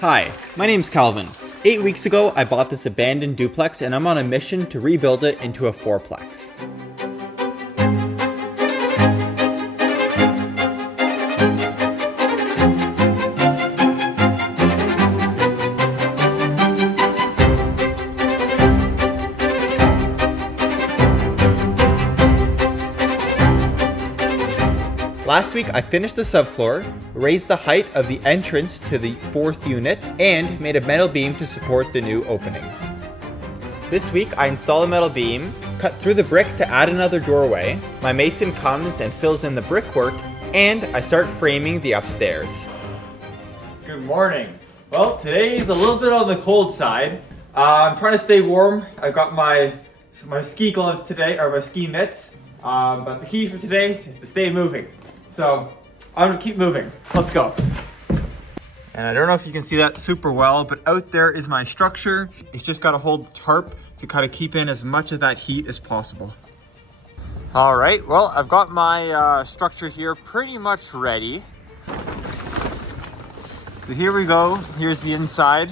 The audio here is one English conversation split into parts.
Hi, my name's Calvin. 8 weeks ago, I bought this abandoned duplex and I'm on a mission to rebuild it into a fourplex. Last week, I finished the subfloor, raised the height of the entrance to the 4th unit, and made a metal beam to support the new opening. This week, I install the metal beam, cut through the bricks to add another doorway, my mason comes and fills in the brickwork, and I start framing the upstairs. Good morning. Well, today is a little bit on the cold side. I'm trying to stay warm. I've got my ski gloves today, or my ski mitts, but the key for today is to stay moving. So I'm gonna keep moving. Let's go. And I don't know if you can see that super well, but out there is my structure. It's just gotta hold the tarp to kind of keep in as much of that heat as possible. All right, well, I've got my structure here pretty much ready. So here we go. Here's the inside.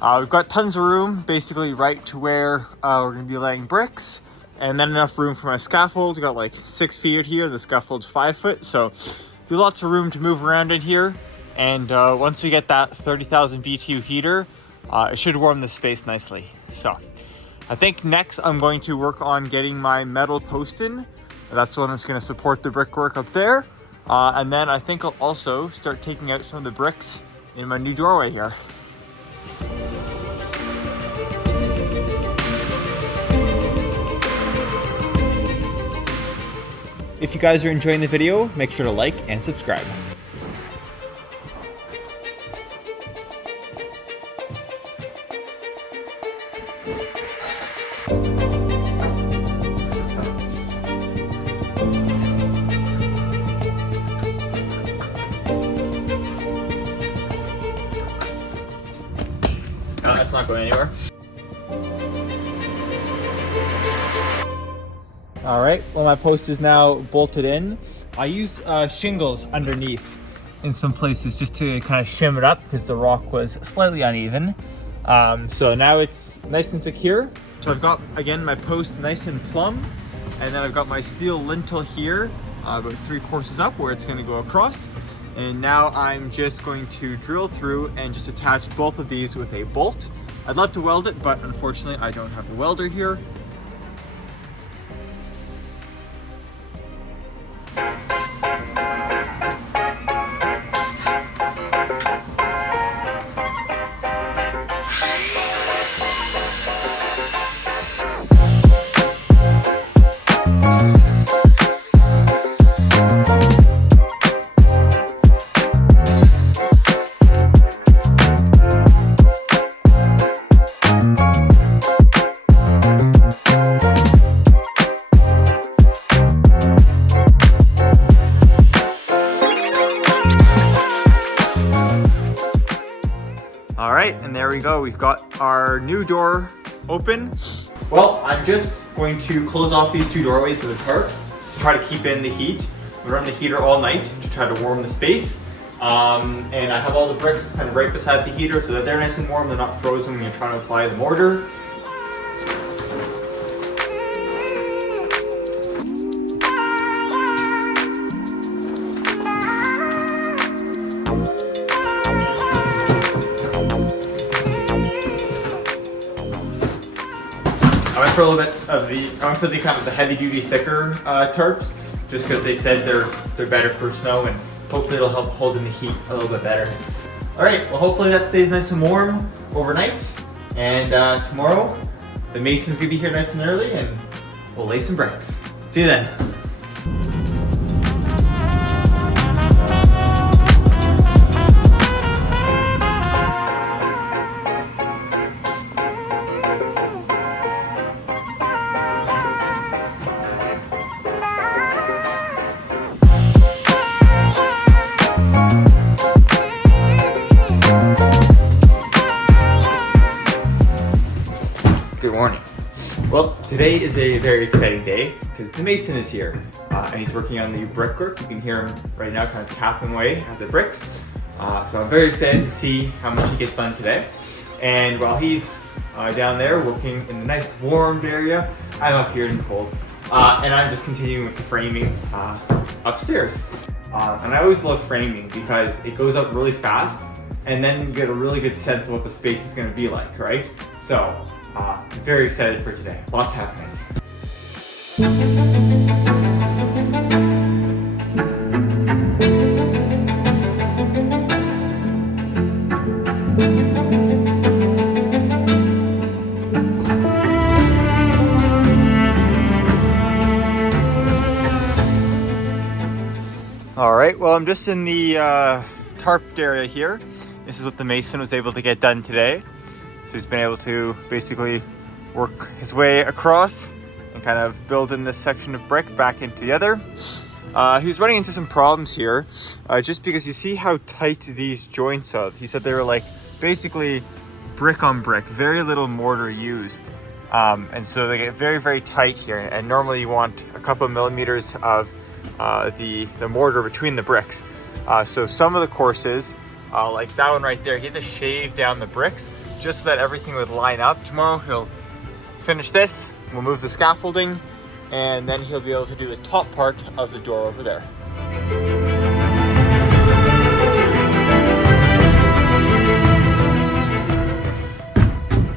We've got tons of room, basically right to where we're gonna be laying bricks. And then enough room for my scaffold. We got like 6 feet here. The scaffold's 5 foot. So be lots of room to move around in here. And once we get that 30,000 BTU heater, it should warm the space nicely. So I think next I'm going to work on getting my metal post in. That's the one that's gonna support the brickwork up there. And then I think I'll also start taking out some of the bricks in my new doorway here. If you guys are enjoying the video, make sure to like and subscribe. No, that's not going anywhere. All right, well, my post is now bolted in. I use shingles underneath in some places just to kind of shim it up because the rock was slightly uneven. So now it's nice and secure. So I've got, again, my post nice and plumb, and then I've got my steel lintel here, about 3 courses up where it's gonna go across. And now I'm just going to drill through and just attach both of these with a bolt. I'd love to weld it, but unfortunately I don't have a welder here. All right, and there we go. We've got our new door open. Well, I'm just going to close off these 2 doorways with a tarp to try to keep in the heat. We run the heater all night to try to warm the space. And I have all the bricks kind of right beside the heater so that they're nice and warm. They're not frozen when you're trying to apply the mortar. I went for a little bit of the kind of the heavy duty thicker tarps just because they said they're better for snow and hopefully it'll help hold in the heat a little bit better. All right, well, hopefully that stays nice and warm overnight, and tomorrow the mason's gonna be here nice and early and we'll lay some bricks. See you then. Good morning. Well, today is a very exciting day because the mason is here and he's working on the brickwork. You can hear him right now kind of tapping away at the bricks. So I'm very excited to see how much he gets done today. And while he's down there working in a nice warmed area, I'm up here in the cold. And I'm just continuing with the framing upstairs. And I always love framing because it goes up really fast and then you get a really good sense of what the space is going to be like, right? So I'm very excited for today. Lots happening. All right, well, I'm just in the tarped area here. This is what the mason was able to get done today. So he's been able to basically work his way across and kind of build in this section of brick back into the other. He was running into some problems here, just because you see how tight these joints are. He said they were like basically brick on brick, very little mortar used. And so they get very, very tight here. And normally you want a couple of millimeters of the mortar between the bricks. So some of the courses, like that one right there, he had to shave down the bricks just so that everything would line up. Tomorrow he'll finish this, we'll move the scaffolding, and then he'll be able to do the top part of the door over there.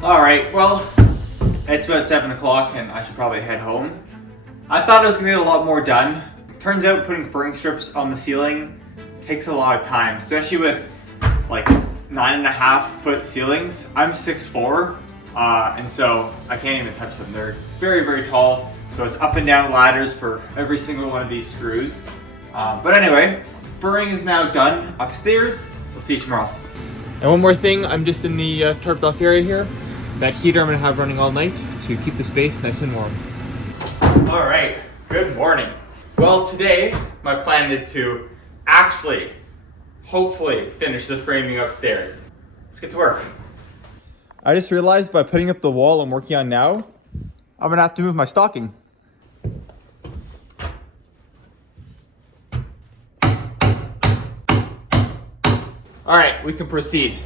All right, well, it's about 7 o'clock and I should probably head home. I thought I was gonna get a lot more done. Turns out putting furring strips on the ceiling takes a lot of time, especially with like 9.5 foot ceilings. I'm 6'4", and so I can't even touch them. They're very, very tall. So it's up and down ladders for every single one of these screws. But anyway, furring is now done upstairs. We'll see you tomorrow. And one more thing, I'm just in the tarped off area here. That heater I'm gonna have running all night to keep the space nice and warm. All right, good morning. Well, today my plan is to actually, hopefully, finish the framing upstairs. Let's get to work. I just realized by putting up the wall I'm working on now, I'm gonna have to move my stocking. All right, we can proceed.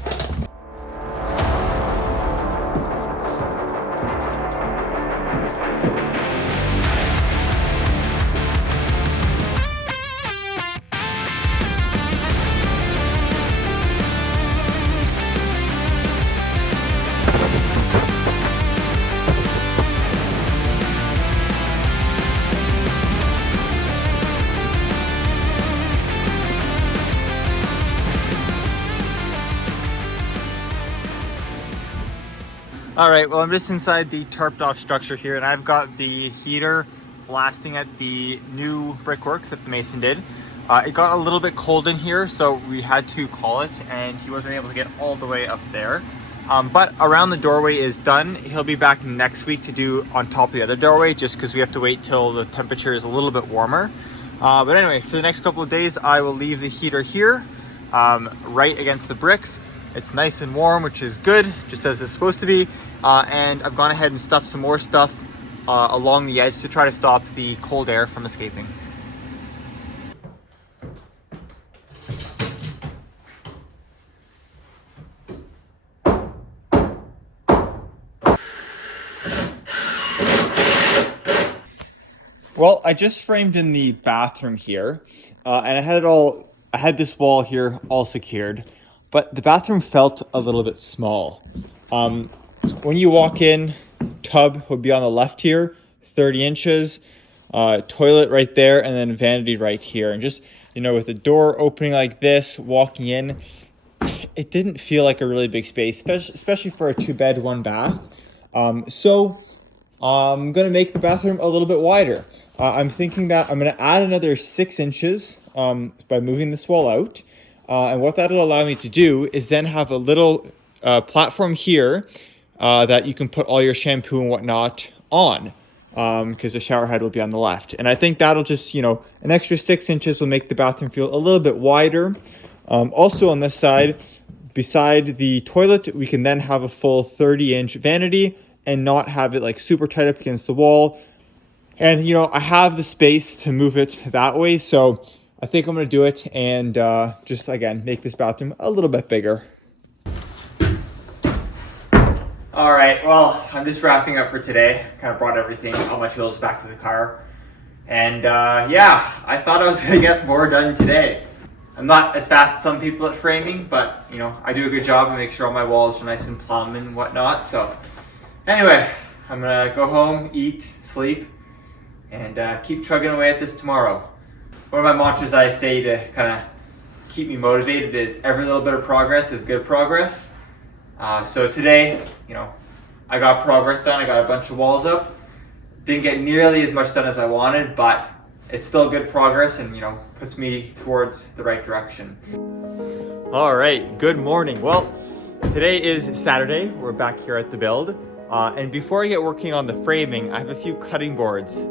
All right, well, I'm just inside the tarped off structure here and I've got the heater blasting at the new brickwork that the mason did. It got a little bit cold in here, so we had to call it and he wasn't able to get all the way up there. But around the doorway is done. He'll be back next week to do on top of the other doorway just because we have to wait till the temperature is a little bit warmer. But anyway, for the next couple of days, I will leave the heater here right against the bricks. It's nice and warm, which is good, just as it's supposed to be. And I've gone ahead and stuffed some more stuff along the edge to try to stop the cold air from escaping. Well, I just framed in the bathroom here, and I had this wall here all secured. But the bathroom felt a little bit small. When you walk in, tub would be on the left here, 30 inches, toilet right there, and then vanity right here. And just, you know, with the door opening like this, walking in, it didn't feel like a really big space, especially for a 2-bed, 1-bath. So I'm gonna make the bathroom a little bit wider. I'm thinking that I'm gonna add another 6 inches by moving this wall out. And what that'll allow me to do is then have a little platform here that you can put all your shampoo and whatnot on, because the shower head will be on the left. And I think that'll just, you know, an extra 6 inches will make the bathroom feel a little bit wider. Also on this side, beside the toilet, we can then have a full 30-inch vanity and not have it like super tight up against the wall. And, you know, I have the space to move it that way. So I think I'm gonna do it and just again make this bathroom a little bit bigger. All right, well, I'm just wrapping up for today. Kind of brought everything, all my tools back to the car. And yeah, I thought I was gonna get more done today. I'm not as fast as some people at framing, but you know, I do a good job and make sure all my walls are nice and plumb and whatnot. So anyway, I'm gonna go home, eat, sleep, and keep chugging away at this tomorrow. One of my mantras I say to kind of keep me motivated is every little bit of progress is good progress. So today, you know, I got progress done. I got a bunch of walls up. Didn't get nearly as much done as I wanted, but it's still good progress and, you know, puts me towards the right direction. All right, good morning. Well, today is Saturday. We're back here at the build. And before I get working on the framing, I have a few cutting boards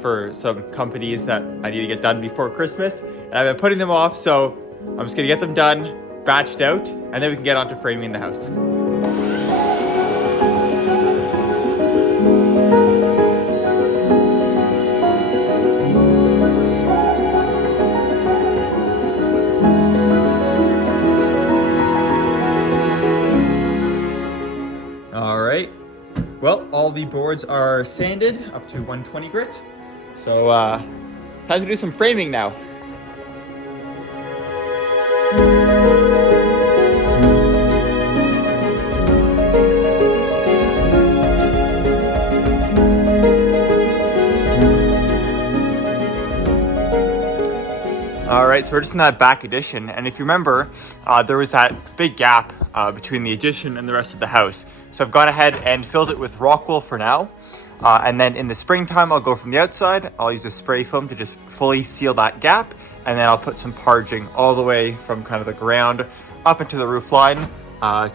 for some companies that I need to get done before Christmas. And I've been putting them off, so I'm just gonna get them done, batched out, and then we can get on to framing the house. All right, well, all the boards are sanded up to 120 grit. So time to do some framing now. All right, so we're just in that back addition, and if you remember, there was that big gap between the addition and the rest of the house. So I've gone ahead and filled it with rock wool for now, and then in the springtime, I'll go from the outside. I'll use a spray foam to just fully seal that gap, and then I'll put some parging all the way from kind of the ground up into the roof line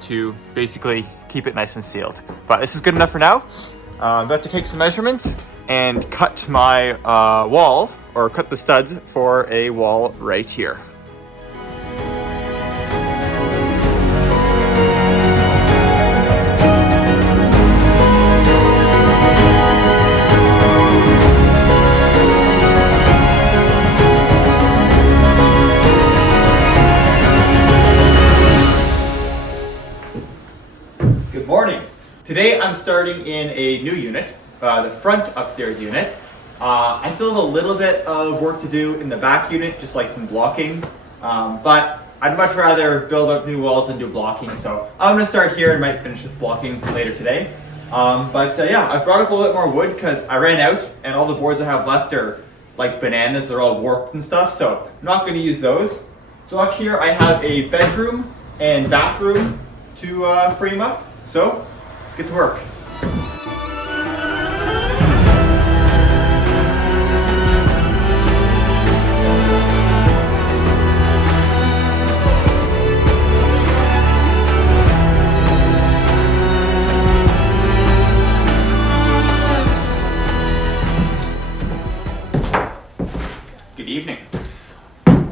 to basically keep it nice and sealed. But this is good enough for now. I'm about to take some measurements and cut my wall, or cut the studs for a wall right here. Good morning. Today I'm starting in a new unit, the front upstairs unit. I still have a little bit of work to do in the back unit, just like some blocking, but I'd much rather build up new walls than do blocking, so I'm going to start here and might finish with blocking later today. Yeah, I've brought up a little bit more wood because I ran out and all the boards I have left are like bananas, they're all warped and stuff, so I'm not going to use those. So up here I have a bedroom and bathroom to frame up, so let's get to work.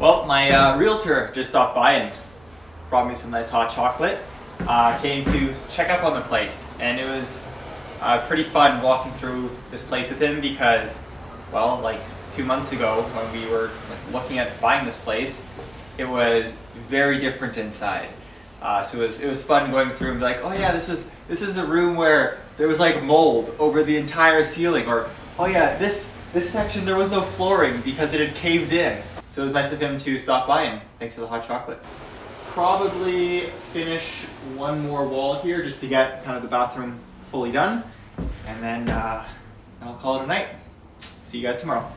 Well, my realtor just stopped by and brought me some nice hot chocolate. Came to check up on the place, and it was pretty fun walking through this place with him because, well, like 2 months ago when we were looking at buying this place, it was very different inside. So it was fun going through and be like, oh yeah, this is a room where there was like mold over the entire ceiling, or oh yeah, this section there was no flooring because it had caved in. So it was nice of him to stop by, and thanks for the hot chocolate. Probably finish one more wall here just to get kind of the bathroom fully done, and then I'll call it a night. See you guys tomorrow.